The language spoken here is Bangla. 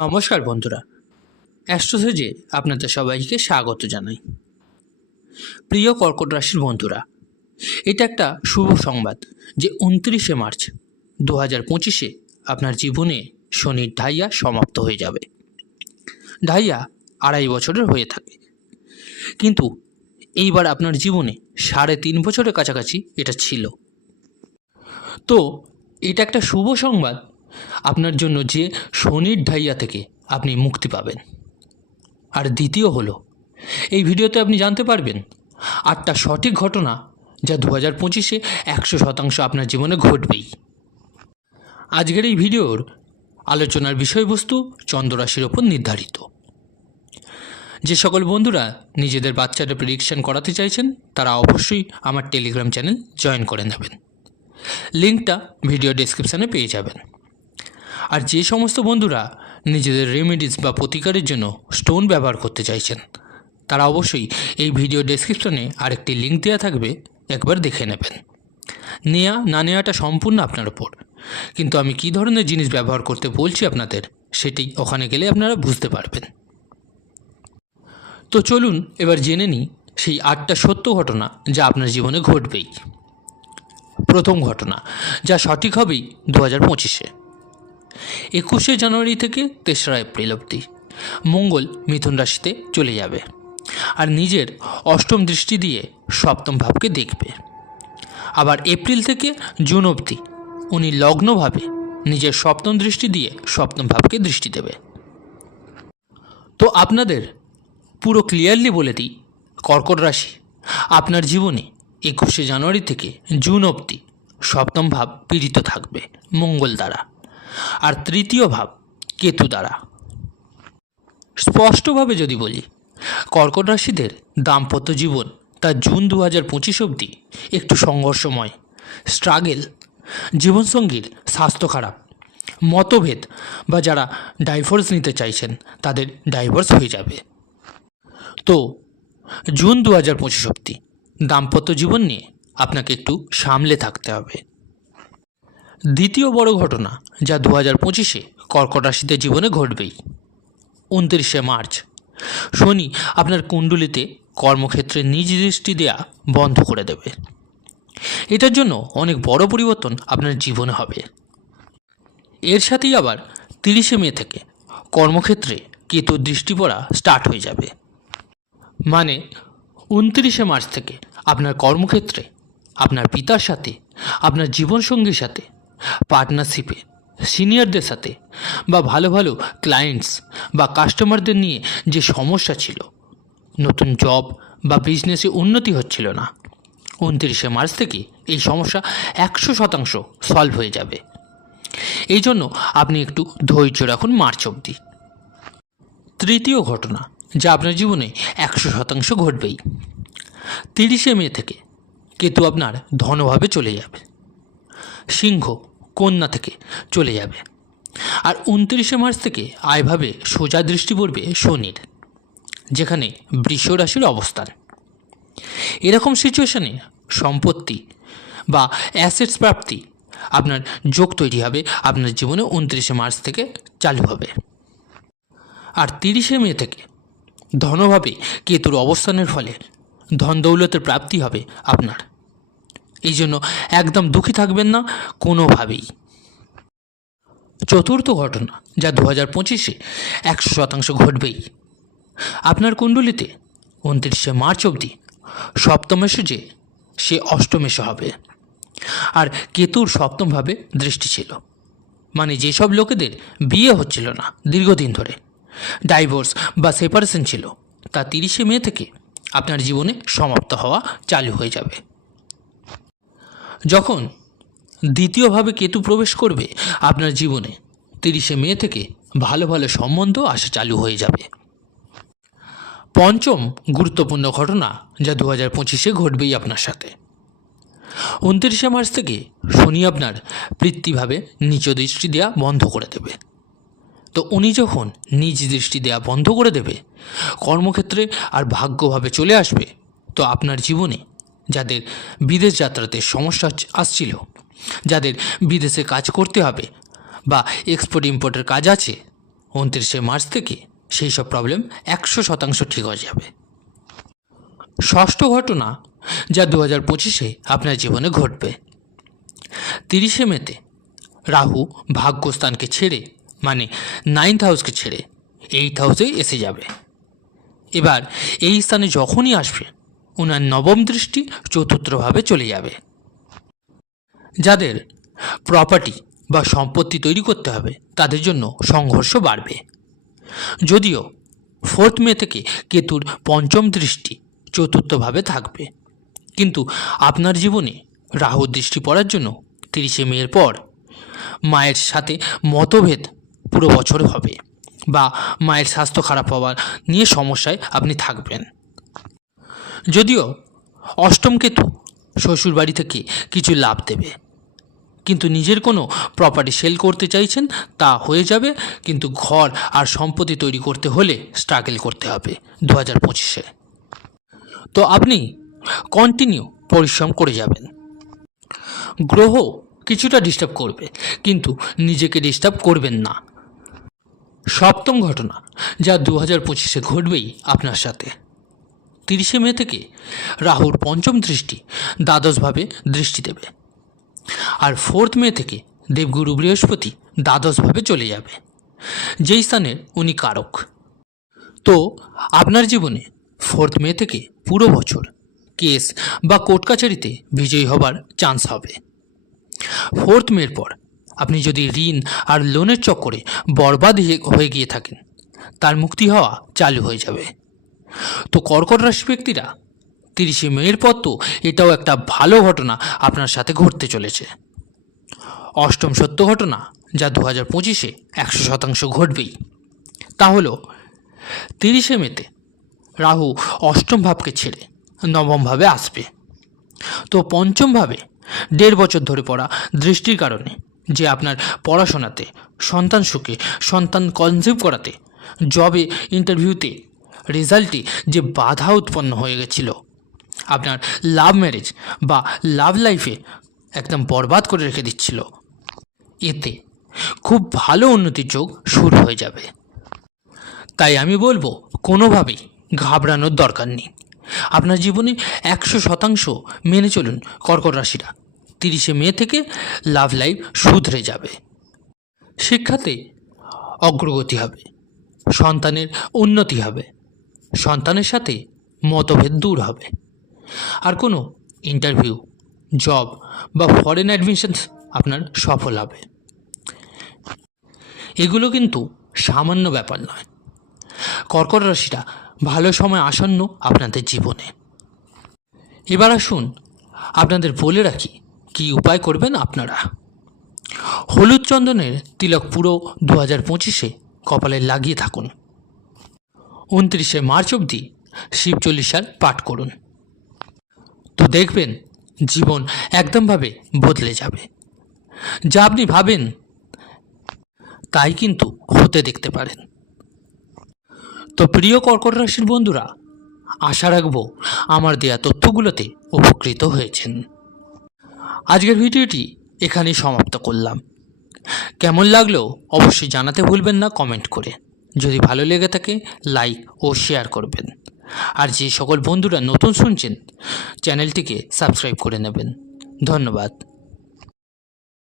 নমস্কার বন্ধুরা, অ্যাস্ট্রোসেজে আপনাদের সবাইকে স্বাগত জানাই। প্রিয় কর্কট রাশির বন্ধুরা, এটা একটা শুভ সংবাদ যে 29শে মার্চ 2025-এ আপনার জীবনে শনির ঢাইয়া সমাপ্ত হয়ে যাবে। ঢাইয়া 2.5 বছরের হয়ে থাকে, কিন্তু এইবার আপনার জীবনে 3.5 বছরের কাছাকাছি এটা ছিল। তো এটা একটা শুভ সংবাদ আপনার জন্য যে শনির ঢাইয়া থেকে আপনি মুক্তি পাবেন। আর দ্বিতীয় হলো, এই ভিডিওতে আপনি জানতে পারবেন 8টা সঠিক ঘটনা যা 2025-এ 100% আপনার জীবনে ঘটবেই। আজকের এই ভিডিওর আলোচনার বিষয়বস্তু চন্দ্ররাশির ওপর নির্ধারিত। যে সকল বন্ধুরা নিজেদের বাচ্চাদের প্রেডিকশন করাতে চাইছেন তারা অবশ্যই আমার টেলিগ্রাম চ্যানেল জয়েন করে নেবেন। লিঙ্কটা ভিডিও ডেসক্রিপশানে পেয়ে যাবেন। আর যে সমস্ত বন্ধুরা নিজেদের রেমেডিস বা প্রতিকারের জন্য স্টোন ব্যবহার করতে চাইছেন তারা অবশ্যই এই ভিডিও ডেসক্রিপশনে আরেকটি লিঙ্ক দেওয়া থাকবে, একবার দেখে নেবেন। নেওয়া না নেওয়াটা সম্পূর্ণ আপনার ওপর, কিন্তু আমি কী ধরনের জিনিস ব্যবহার করতে বলছি আপনাদের সেটি ওখানে গেলে আপনারা বুঝতে পারবেন। তো চলুন এবার জেনে নিই সেই 8টা সত্য ঘটনা যা আপনার জীবনে ঘটবেই। প্রথম ঘটনা, যা সঠিক হবেই 2025-এ। 21শে জানুয়ারি থেকে 3রা এপ্রিল অবধি মঙ্গল মিথুন রাশিতে চলে যাবে আর নিজের অষ্টম দৃষ্টি দিয়ে সপ্তম ভাবকে দেখবে। আবার এপ্রিল থেকে জুন অবধি উনি লগ্নভাবে নিজের সপ্তম দৃষ্টি দিয়ে সপ্তম ভাবকে দৃষ্টি দেবে। তো আপনাদের পুরো ক্লিয়ারলি বলে দিই, কর্কট রাশি আপনার জীবনে 21শে জানুয়ারি থেকে জুন অবধি সপ্তম ভাব পীড়িত থাকবে মঙ্গল দ্বারা, আর তৃতীয় ভাব কেতু দ্বারা। স্পষ্টভাবে যদি বলি, কর্কট রাশিদের দাম্পত্য জীবন তা জুন 2025 অবধি একটু সংঘর্ষময়, স্ট্রাগেল, জীবনসঙ্গীর স্বাস্থ্য খারাপ, মতভেদ বা যারা ডাইভোর্স নিতে চাইছেন তাদের ডাইভোর্স হয়ে যাবে। তো জুন 2025 অবধি দাম্পত্য জীবন নিয়ে আপনাকে একটু সামলে থাকতে হবে। দ্বিতীয় বড় ঘটনা যা 2025-এ কর্কট রাশিদের জীবনে ঘটবেই, 29শে মার্চ শনি আপনার কুণ্ডলিতে কর্মক্ষেত্রে নিজ দৃষ্টি দেয়া বন্ধ করে দেবে। এটার জন্য অনেক বড় পরিবর্তন আপনার জীবনে হবে। এর সাথেই আবার 30শে মে থেকে কর্মক্ষেত্রে কেতুর দৃষ্টি পড়া স্টার্ট হয়ে যাবে। মানে 29শে মার্চ থেকে আপনার কর্মক্ষেত্রে আপনার পিতার সাথে, আপনার জীবনসঙ্গীর সাথে, পার্টনারশিপে, সিনিয়রদের সাথে বা ভালো ভালো ক্লায়েন্টস বা কাস্টমারদের নিয়ে যে সমস্যা ছিল, নতুন জব বা বিজনেসে উন্নতি হচ্ছিল না, 29শে মার্চ থেকে এই সমস্যা 100% সলভ হয়ে যাবে। এই জন্য আপনি একটু ধৈর্য রাখুন মার্চ অবধি। তৃতীয় ঘটনা যা আপনার জীবনে 100% ঘটবেই, 30শে মে থেকে কেতু আপনার ধনভাবে চলে যাবে, সিংহ কন্যা থেকে চলে যাবে। আর 29শে মার্চ থেকে আয়ভাবে সোজা দৃষ্টি পড়বে শনির, যেখানে বৃষ রাশির অবস্থান। এরকম সিচুয়েশনে সম্পত্তি বা অ্যাসেটস প্রাপ্তি আপনার যোগ তৈরি হবে আপনার জীবনে 29শে মার্চ থেকে চালু হবে। আর 30শে মে থেকে ধনভাবে কেতুর অবস্থানের ফলে ধন দৌলতের প্রাপ্তি হবে আপনার। এই জন্য একদম দুঃখী থাকবেন না কোনোভাবেই। চতুর্থ ঘটনা যা 2025-এ 100% ঘটবেই, আপনার কুণ্ডলিতে 29শে মার্চ অবধি সপ্তমেশে যে সে অষ্টমেশে হবে। আর কেতুর সপ্তমভাবে দৃষ্টি ছিল, মানে যেসব লোকেদের বিয়ে হচ্ছিল না দীর্ঘদিন ধরে, ডাইভোর্স বা সেপারেশন ছিল, তা 30শে মে থেকে আপনার জীবনে সমাপ্ত হওয়া চালু হয়ে যাবে। যখন দ্বিতীয়ভাবে কেতু প্রবেশ করবে আপনার জীবনে, 30শে মে থেকে ভালো ভালো সম্বন্ধ আসা চালু হয়ে যাবে। পঞ্চম গুরুত্বপূর্ণ ঘটনা যা 2025-এ ঘটবেই আপনার সাথে, 29শে মার্চ থেকে শনি আপনার বৃত্তিভাবে নিজ দৃষ্টি দেওয়া বন্ধ করে দেবে। তো উনি যখন নিজ দৃষ্টি দেওয়া বন্ধ করে দেবে, কর্মক্ষেত্রে আর ভাগ্যভাবে চলে আসবে। তো আপনার জীবনে যাদের বিদেশ যাত্রাতে সমস্যা আসছিল, যাদের বিদেশে কাজ করতে হবে বা এক্সপোর্ট ইম্পোর্টের কাজ আছে, 29 মার্চ থেকে সেই সব প্রবলেম 100% ঠিক হয়ে যাবে। ষষ্ঠ ঘটনা যা 2025-এ আপনার জীবনে ঘটবে। 30 মেতে রাহু ভাগ্যস্থানকে ছেড়ে মানে 9th হাউসকে ছেড়ে 8th হাউসে এসে যাবে। এবার এই স্থানে যখনই আসবে ওনার নবম দৃষ্টি চতুর্থভাবে চলে যাবে। যাদের প্রপার্টি বা সম্পত্তি তৈরি করতে হবে তাদের জন্য সংঘর্ষ বাড়বে। যদিও 4th মে থেকে কেতুর পঞ্চম দৃষ্টি চতুর্থভাবে থাকবে, কিন্তু আপনার জীবনে রাহুর দৃষ্টি পড়ার জন্য 30 মের পর মায়ের সাথে মতভেদ পুরো বছর হবে বা মায়ের স্বাস্থ্য খারাপ হওয়ার নিয়ে সমস্যায় আপনি থাকবেন। যদিও অষ্টম কেতু শ্বশুরবাড়ি থেকে কিছু লাভ দেবে, কিন্তু নিজের কোনো প্রপার্টি সেল করতে চাইছেন তা হয়ে যাবে, কিন্তু ঘর আর সম্পত্তি তৈরি করতে হলে স্ট্রাগল করতে হবে 2025-এ। তো আপনি কন্টিনিউ পরিশ্রম করে যাবেন। গ্রহ কিছুটা ডিস্টার্ব করবে, কিন্তু নিজেকে ডিস্টার্ব করবেন না। সপ্তম ঘটনা যা 2025-এ ঘটবেই আপনার সাথে। 30 মে থেকে রাহুর পঞ্চম দৃষ্টি দ্বাদশভাবে দৃষ্টি দেবে, আর 4th মে থেকে দেবগুরু বৃহস্পতি দ্বাদশভাবে চলে যাবে, যেই স্থানের উনি কারক। তো আপনার জীবনে 4th মে থেকে পুরো বছর কেস বা কোর্ট কাছারিতে বিজয়ী হবার চান্স হবে। 4th মের পর আপনি যদি ঋণ আর লোনের চক্করে বরবাদ হয়ে গিয়ে থাকেন তার মুক্তি হওয়া চালু হয়ে যাবে। তো কর্কট রাশি ব্যক্তিরা 30 মের পর তো এটাও একটা ভালো ঘটনা আপনার সাথে ঘটতে চলেছে। অষ্টম সত্য ঘটনা যা 2025-এ 100% ঘটবেই, তা হলো 30 মেতে রাহু অষ্টম ভাবকে ছেড়ে নবম ভাবে আসবে। তো পঞ্চম ভাবে 1.5 বছর ধরে পড়া দৃষ্টির কারণে যে আপনার পড়াশোনাতে, সন্তান সুখে, সন্তান কনসিভ করাতে, জবে, ইন্টারভিউতে, রেজাল্টে যে বাধা উৎপন্ন হয়ে গেছিল, আপনার লাভ ম্যারেজ বা লাভ লাইফে একদম বরবাদ করে রেখে দিচ্ছিল, এতে খুব ভালো উন্নতির যোগ শুরু হয়ে যাবে। তাই আমি বলবো কোনোভাবেই ঘাবড়ানোর দরকার নেই। আপনার জীবনে 100% মেনে চলুন কর্কট রাশিরা। 30 মে থেকে লাভ লাইফ শুধরে যাবে, শিক্ষাতে অগ্রগতি হবে, সন্তানের উন্নতি হবে, সন্তানের সাথে মতভেদ দূর হবে, আর কোনো ইন্টারভিউ, জব বা ফরেন অ্যাডমিশনস আপনার সফল হবে। এগুলো কিন্তু সামান্য ব্যাপার নয়। কর্কট রাশিটা ভালো সময় আসন্ন আপনাদের জীবনে। এবার আসুন আপনাদের বলে রাখি কী উপায় করবেন আপনারা। হলুদ চন্দনের তিলক পুরো 2025-এ কপালে লাগিয়ে থাকুন। 29 মার্চ অবধি শিব চল্লিশার পাঠ করুন, তো দেখবেন জীবন একদমভাবে বদলে যাবে। যা আপনি ভাবেন তাই কিন্তু হতে দেখতে পারেন। তো প্রিয় কর্কট রাশির বন্ধুরা, আশা রাখবো আমার দেয়া তথ্যগুলোতে উপকৃত হয়েছেন। আজকের ভিডিওটি এখানেই সমাপ্ত করলাম। কেমন লাগলো অবশ্যই জানাতে ভুলবেন না কমেন্ট করে। যদি ভালো লেগে থাকে লাইক ও শেয়ার করবেন, আর যে সকল বন্ধুরা নতুন শুনছেন চ্যানেলটিকে সাবস্ক্রাইব করে নেবেন। ধন্যবাদ।